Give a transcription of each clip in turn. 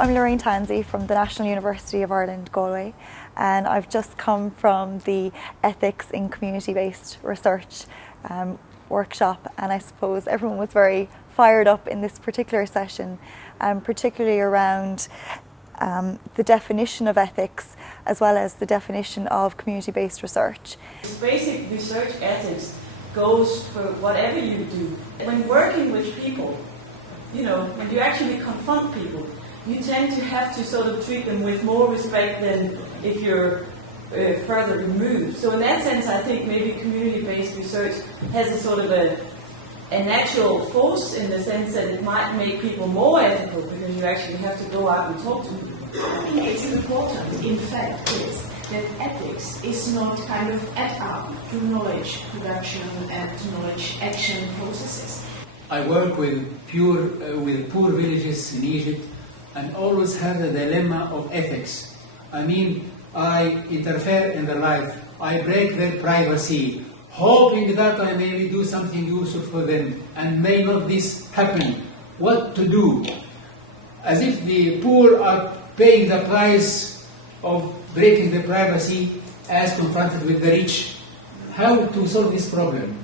I'm Lorraine Tansey from the National University of Ireland, Galway, and I've just come from the Ethics in Community-Based Research workshop, and I suppose everyone was very fired up in this particular session, particularly around the definition of ethics as well as the definition of community-based research. Basic research ethics goes for whatever you do. When working with people, when you actually confront people, you tend to have to sort of treat them with more respect than if you're further removed. So in that sense, I think maybe community-based research has a sort of a natural force in the sense that it might make people more ethical because you actually have to go out and talk to people. I think it's important, in fact, is that ethics is not kind of add up to knowledge production and knowledge action processes. I work with poor villages in Egypt and always have the dilemma of ethics. I mean, I interfere in their life, I break their privacy, hoping that I may do something useful for them, and may not this happen. What to do? As if the poor are paying the price of breaking the privacy as confronted with the rich. How to solve this problem?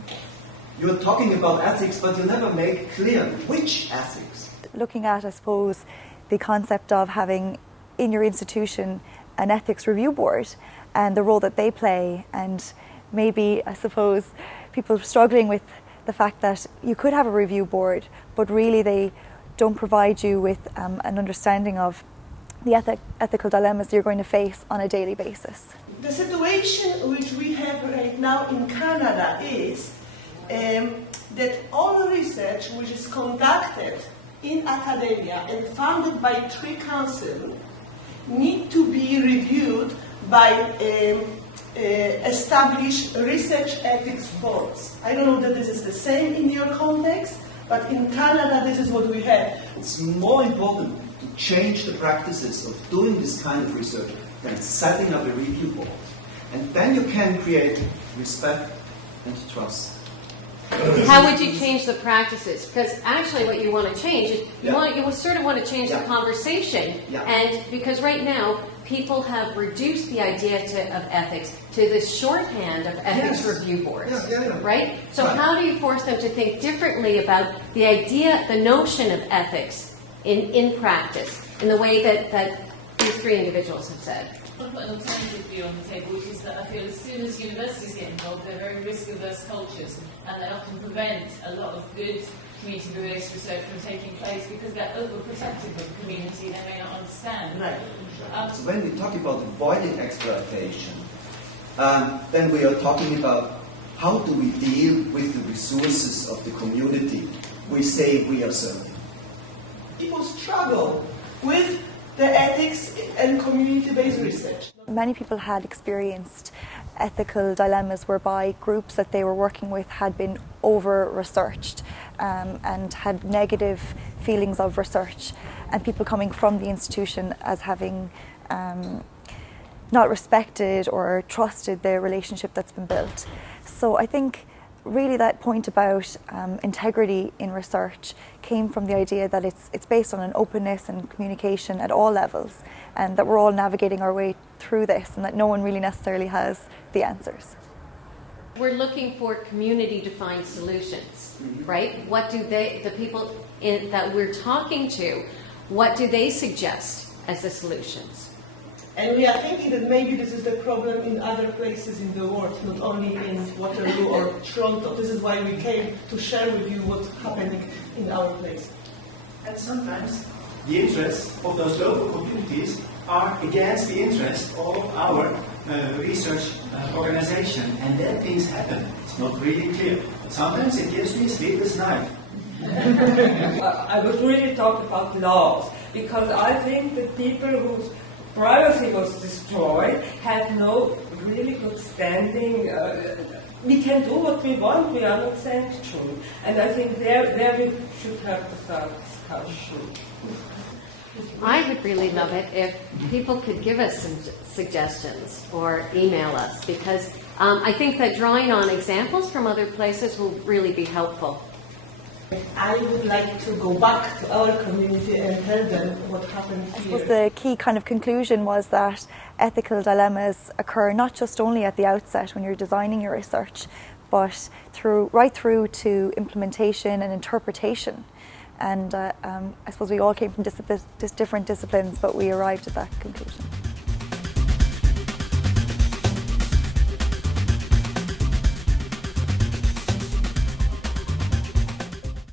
You're talking about ethics, but you never make clear which ethics. Looking at, I suppose, the concept of having in your institution an ethics review board and the role that they play, and maybe, I suppose, people struggling with the fact that you could have a review board, but really they don't provide you with an understanding of the ethical dilemmas you're going to face on a daily basis. The situation which we have right now in Canada is that all research which is conducted in academia and funded by three councils need to be reviewed by established research ethics boards. I don't know that this is the same in your context, but in Canada this is what we have. It's more important to change the practices of doing this kind of research than setting up a review board. And then you can create respect and trust. How would you change the practices? Because actually what you want to change is you sort of want to change the conversation. And because right now people have reduced the idea of ethics to this shorthand of ethics review boards, right? So how do you force them to think differently about the idea, the notion of ethics in practice, in the way that these three individuals have said? I'll put an alternative view on the table, which is that I feel as soon as universities get involved, they're very risk-averse cultures, and they often prevent a lot of good community-based research from taking place because they're overprotective of the community they may not understand. Right. So when we talk about avoiding exploitation, then we are talking about how do we deal with the resources of the community we say we are serving. People struggle with the ethics and community-based research. Many people had experienced ethical dilemmas whereby groups that they were working with had been over-researched and had negative feelings of research, and people coming from the institution as having not respected or trusted the relationship that's been built. So I think really that point about integrity in research came from the idea that it's based on an openness and communication at all levels, and that we're all navigating our way through this, and that no one really necessarily has the answers. We're looking for community-defined solutions, right? What do the people that we're talking to, what do they suggest as the solutions? And we are thinking that maybe this is the problem in other places in the world, not only in Waterloo or Toronto. This is why we came to share with you what's happening in our place. And sometimes the interests of those local communities are against the interest of our research organization, and then things happen. It's not really clear. Sometimes it gives me a sleepless night. I would really talk about laws, because I think the people whose privacy was destroyed have no really good standing. We can do what we want, we are not sanctioned. And I think there we should have to start discussion. I would really love it if people could give us some suggestions or email us, because I think that drawing on examples from other places will really be helpful. I would like to go back to our community and tell them what happened here. I suppose the key kind of conclusion was that ethical dilemmas occur not just only at the outset when you're designing your research, but right through to implementation and interpretation. And I suppose we all came from different disciplines, but we arrived at that conclusion.